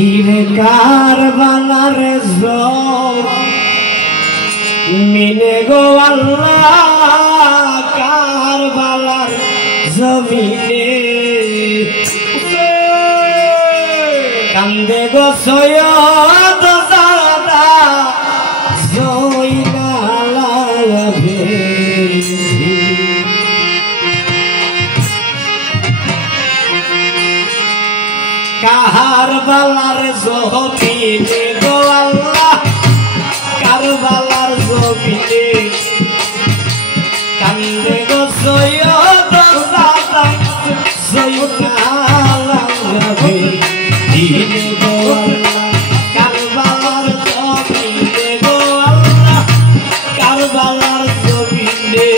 হিরে কারবালার মিনে গো আল্লাহ কারবালার জমিনে কান্দে গো সৈয়দ জাদা জয়নালা কারবালার জমিনে গো আল্লাহ কারবালার জমিনে কান্দে গো সৈয়দ জাদা জয়নালা দিনে গো আল্লাহ কারবালার জমিনে গো আল্লাহ কারবালার জমিনে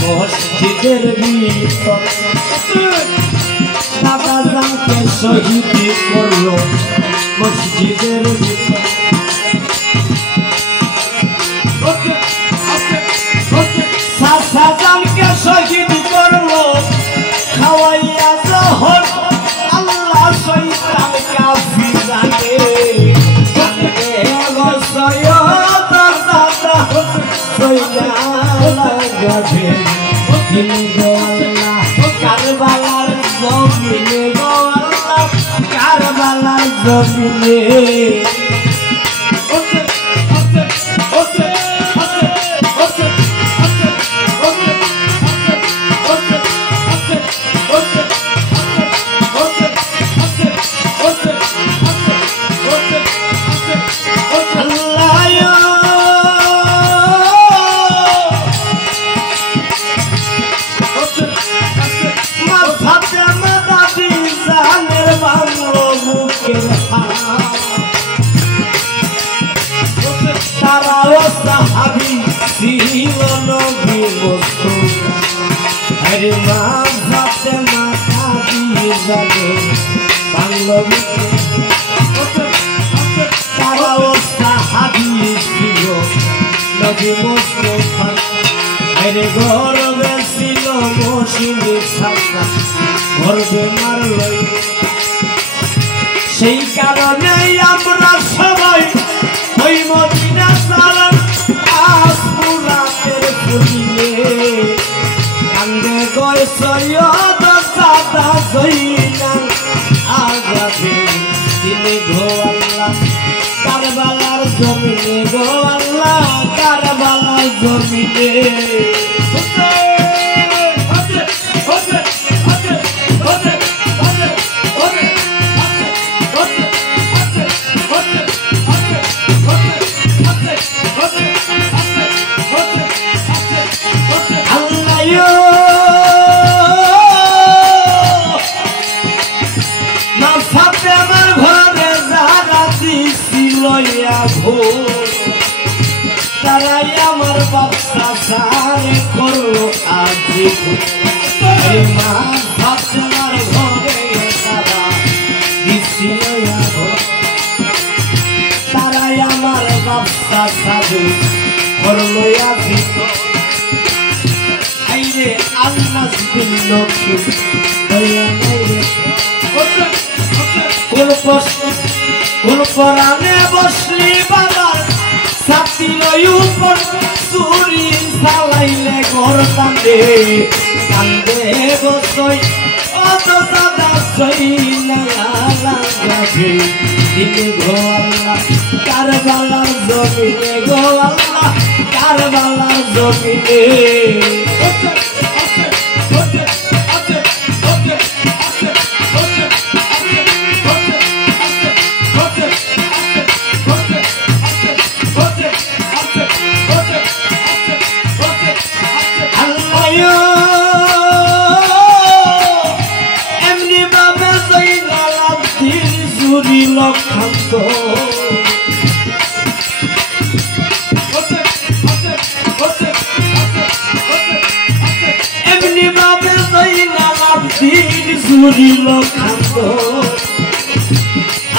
মসজিদের ভিতর দাদা জানকে শহীদ করলো মসজিদের ভিতর চাচা জানকে শহীদ করলো খাওয়াইয়া জহর আল্লাহ শয়তান কাফি জানে সৈয়দ দাদা সৈয়দ গাবে দিনে গো আল্লাহ কারবালার জমিনে গো আল্লাহ কারবালার জমিনে তারাও সাহাবী ছিল নবী মুস্তাফা আরে মাঝাতে মাথা দিয়ে যাবে বাংলাদেশ তারাও সাহাবী ছিল নবী মুস্তাফা আরে গর্বে ছিল মসজিদে সাজদা গর্বে মারলই সেই কারণে আমরা সবাই ওই মদিনা সালাম আসপুরাতের ফুলিয়ে কান্দে গয় সৈয়দ জাদা জয়নাল আগাবে দিনে গো আল্লাহ কারবালার জমিনে গো আল্লাহ কারবালার জমিনে তারাই আমার বাচ্চা সারে করলো আজি মা ভাবনার ঘরে তারা দিছিল তারাই আমার বাচ্চা সাধু করলো আজি আইরে আল্লাহ লক্ষ্মী কোন পরাণে বসলি বাবার ছাতি লই উপর চুরি চালাইলে ঘর কান্দে কান্দে গো সৈয়দ জাদা জয়নাল আগাবে দিনে গো আল্লাহ কারবালার জমিনে গো আল্লাহ কারবালার জমিনে এমনি ভাবে জয়নাল আব্দিন জুরি লক্ষান্ত এমনি ভাবে জয়নাল আব্দিন জুরি লক্ষান্ত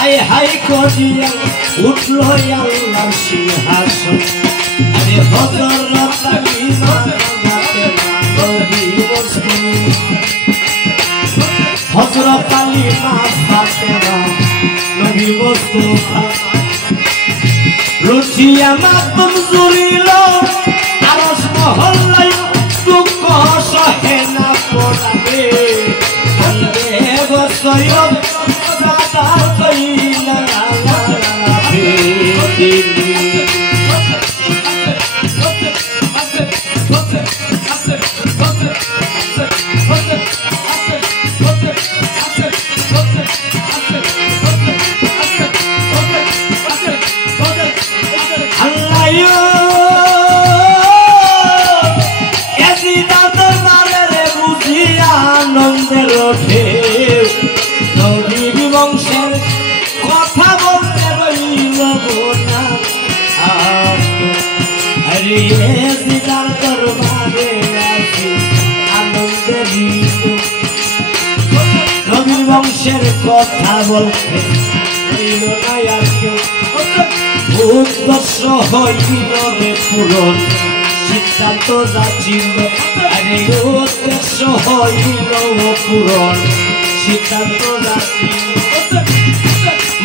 আই হাই করিয়া উঠল আল্লাহ সিংহাসন আরে হযরত আলী হযরত আলী মা ফাতেমা নবী মুস্তাফা রুচিয়া মাতম জুরিল আরশ মহল্লায় দুঃখ সহে না পড়াবে কান্দে গো সৈয়দ সাদা জয়নাল আবেদিন আনন্দের ওঠে নবীর বংশের কথা বলতে রইল না আরে সিদার দরবারে আসি আনন্দের নবীর বংশের কথা বলতে রইল না আর কেউ উদ্দেশ্য হইল রে পূরণ সিদ্ধান্ত যাচ্ছিল আরে উদ্দেশ্য হইল পূরণ সিদ্ধান্ত যাচ্ছিল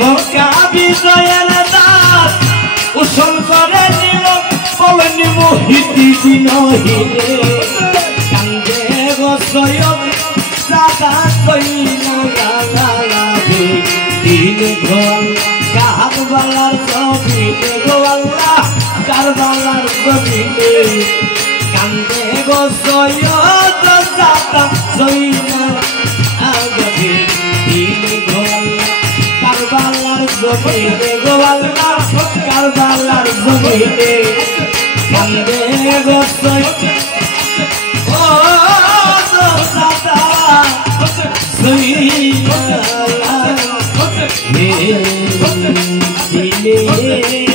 মক্কা বিজয়ের দাস উসল করে নিল বলেন মোহিতি বিনহিলে কান্দে গো সৈয়দ সাদা জয়নাল আবেদিন গো কারবালার জমিনে গো আল্লাহ কারবালার জমিনে কান্দে গো সৈয়দ সাদা জয়নাল আবেদিন গো আল্লাহ কারবালার জমিনে গো আল্লাহ কারবালার জমিনে কান্দে গো সৈয়দ সাদা জয়নাল আবেদিন